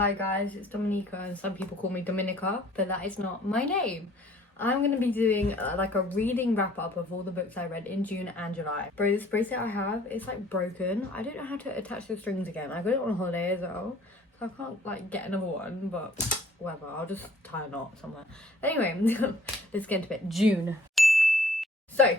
Hi guys, it's Dominica and some people call me Dominica, but that is not my name. I'm going to be doing like a reading wrap up of all the books I read in June and July. Bro, this bracelet I have, it's like broken. I don't know how to attach the strings again. I got it on holiday as well, so I can't like get another one, but whatever, I'll just tie a knot somewhere. Anyway, let's get into it. June. So,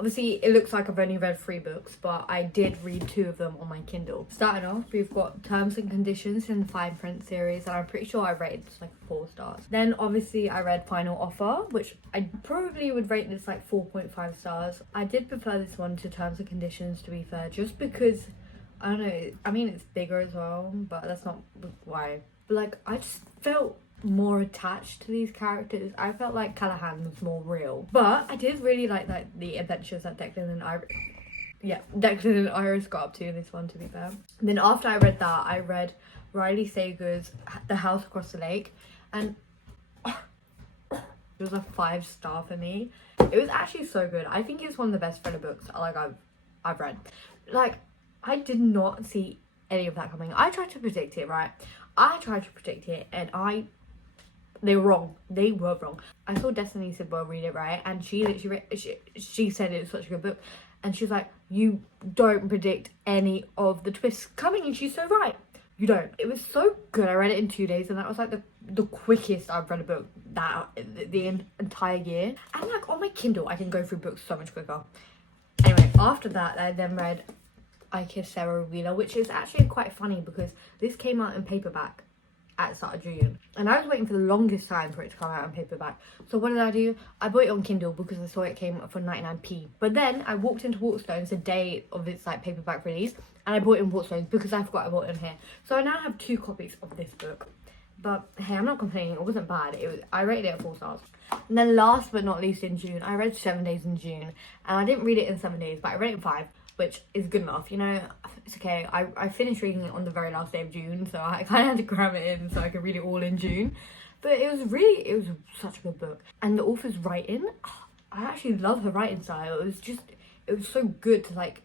obviously, it looks like I've only read 3 books, but I did read 2 of them on my Kindle. Starting off, we've got Terms and Conditions in the Fine Print series, and I'm pretty sure I rated this like 4 stars. Then, obviously, I read Final Offer, which I probably would rate this like 4.5 stars. I did prefer this one to Terms and Conditions, to be fair, just because, I don't know, I mean, it's bigger as well, but that's not why. But, like, I just felt more attached to these characters. I felt like Callahan was more real, but I did really like the adventures that Declan and Iris got up to in this one, to be fair. And then after I read that, I read Riley Sager's The House Across the Lake, and it was a 5-star for me. It was actually so good. I think it's one of the best thriller books like I've read. Like, I did not see any of that coming. I tried to predict it, right? I tried to predict it, and they were wrong. They were wrong. I saw Destiny Sidwell read it, right? And she said it was such a good book. And she was like, you don't predict any of the twists coming. And she's so right. You don't. It was so good. I read it in 2 days. And that was like the quickest I've read a book the entire year. And like on my Kindle, I can go through books so much quicker. Anyway, after that, I then read I Kissed Sarah Wheeler, which is actually quite funny because this came out in paperback at the start of June, and I was waiting for the longest time for it to come out in paperback. So what did I do? I bought it on Kindle because I saw it came for 99p. But then I walked into Waterstones the day of its like paperback release, and I bought it in Waterstones because I forgot I bought it in here. So I now have 2 copies of this book. But hey, I'm not complaining. It wasn't bad. I rated it at 4 stars. And then last but not least, in June, I read 7 Days in June, and I didn't read it in 7 days, but I read it in 5. Which is good enough, you know. It's okay. I finished reading it on the very last day of June, so I kind of had to cram it in so I could read it all in June. But it was such a good book. And the author's writing, I actually love her writing style. It was so good to like,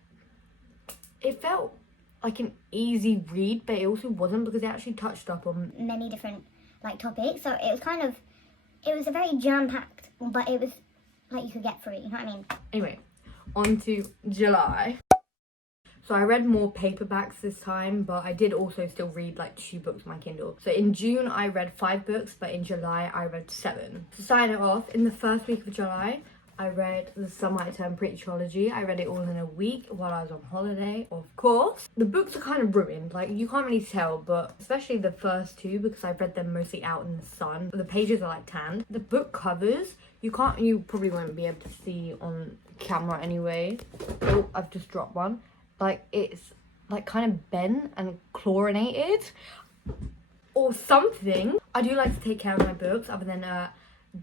it felt like an easy read, but it also wasn't because it actually touched up on many different like topics. So it was a very jam-packed, but it was like you could get through, you know what I mean? Anyway, on to July. So I read more paperbacks this time, but I did also still read like 2 books on my Kindle. So in June I read 5 books, but in July I read 7. To sign it off, in the first week of July I read the Some Might Turn Pretty trilogy. I read it all in a week while I was on holiday, of course. The books are kind of ruined, like you can't really tell, but especially the first 2 because I've read them mostly out in the sun. The pages are like tanned. The book covers, you probably won't be able to see on camera anyway. Oh, I've just dropped one. Like it's like kind of bent and chlorinated or something. I do like to take care of my books other than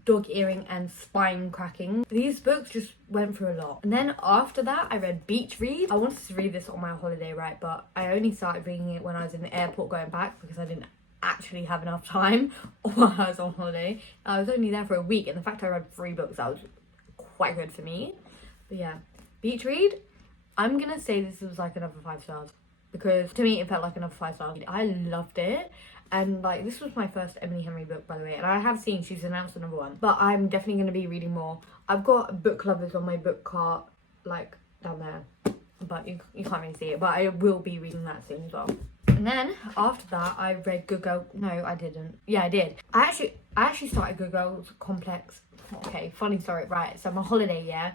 dog earring and spine cracking. These books just went through a lot. And then after that I read Beach Read. I wanted to read this on my holiday, right, but I only started reading it when I was in the airport going back because I didn't actually have enough time while I was on holiday. I was only there for a week, and the fact I read 3 books, that was quite good for me. But yeah, Beach Read, I'm gonna say this was like another 5 stars because to me it felt like another 5 stars. I loved it. And like, this was my first Emily Henry book, by the way, and I have seen she's announced another one, but I'm definitely going to be reading more. I've got Book Lovers on my book cart, like down there, but you can't really see it, but I will be reading that soon as well. And then after that I read Good Girl. No, I didn't. Yeah, I did. I actually started Good Girls Complex. Okay, funny story, right? So my holiday, yeah,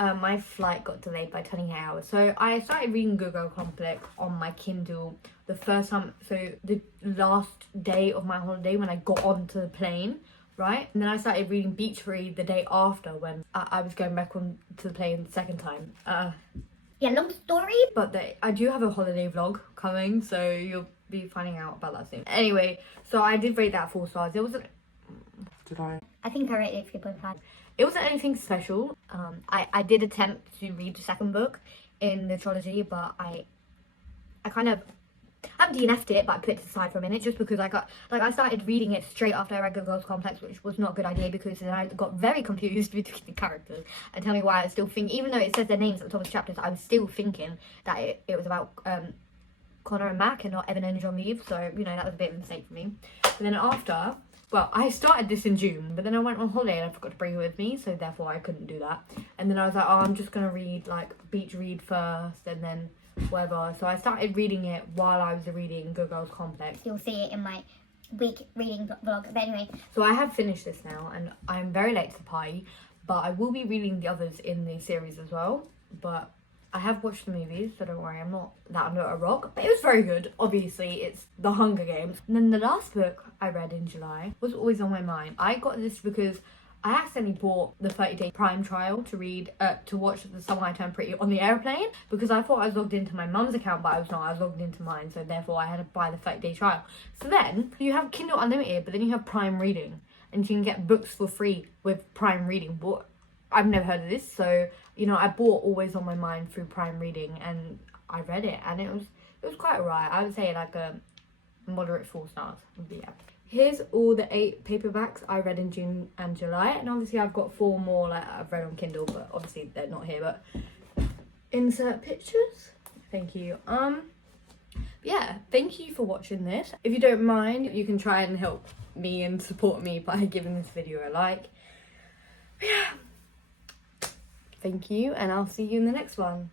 my flight got delayed by 28 hours, so I started reading Good Girl Complex on my Kindle the first time, so the last day of my holiday when I got onto the plane, right? And then I started reading Beach Read the day after when I was going back on to the plane the second time. Yeah, long story, but I do have a holiday vlog coming, so you'll be finding out about that soon. Anyway, so I did rate that 4 stars. It wasn't, did I think I rated it 3.5. It wasn't anything special. I did attempt to read the second book in the trilogy, but I kind of, I haven't DNF'd it, but I put it to the side for a minute just because I started reading it straight after I read Good Girls Complex, which was not a good idea because then I got very confused between the characters. And tell me why I was still thinking, even though it says their names at the top of the chapters, I was still thinking that it was about Connor and Mac and not Evan and John Leave, so you know that was a bit of a mistake for me. But then after, well, I started this in June, but then I went on holiday and I forgot to bring it with me, so therefore I couldn't do that. And then I was like, oh, I'm just gonna read like beach read first and then whatever. So I started reading it while I was reading Good Girls Complex. You'll see it in my week reading vlog. But anyway, so I have finished this now and I'm very late to the party, but I will be reading the others in the series as well. But I have watched the movies, so don't worry, I'm not that under a rock. But it was very good. Obviously, it's The Hunger Games. And then the last book I read in July was always on my mind. I got this because I accidentally bought the 30-day Prime trial to watch The Summer I Turned Pretty on the airplane, because I thought I was logged into my mum's account, but I was not. I was logged into mine, so therefore I had to buy the 30-day trial. So then you have Kindle Unlimited, but then you have Prime Reading, and you can get books for free with Prime Reading. But I've never heard of this, so you know, I bought Always on My Mind through Prime Reading, and I read it, and it was quite alright. I would say like a moderate 4 stars would be. Yeah. Here's all the 8 paperbacks I read in June and July, and obviously I've got 4 more like I've read on Kindle, but obviously they're not here. But insert pictures. Thank you. Yeah, thank you for watching this. If you don't mind, you can try and help me and support me by giving this video a like. Yeah. Thank you, and I'll see you in the next one.